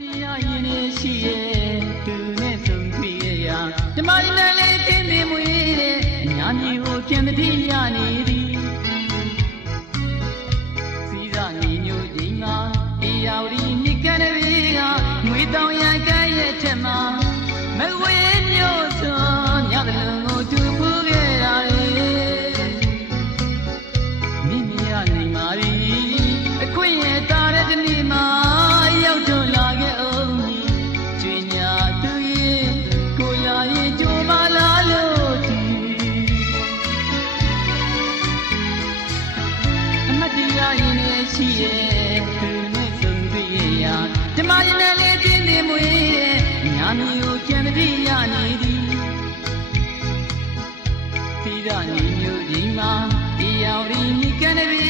တရားရင်နေရှိရဲ့သူနဲ့ဆုံတွေ့ရရာဓမ္မရနဲ့လေးတင်းနေမွေတဲ့ညာမီကိုပြန်တတိရနေသည်စီးစာညီညိုချိန်မှာအေယာဝတီမြစ်ကမ်းတွေကငွေတောင်ရန်ကဲရဲ့ထက်မှာမဝေးမျိုးစွန်ညတဲ့လုံးကိုတူဖူးခဲ့တာလေမိမိရနိုင်ပါရီအ ရင်နဲ့ရှိရဲ့သူနဲ့ဆုံတွေ့ရရာဓမ္မရင်နဲ့လေးတင်းနေမွေတဲ့ညာမီကိုကြံတတိရနေသည်သီရညီညွတ်ညီမှာဒီရောက်ဒီမြကန်းတွေကငွေတောင်ရ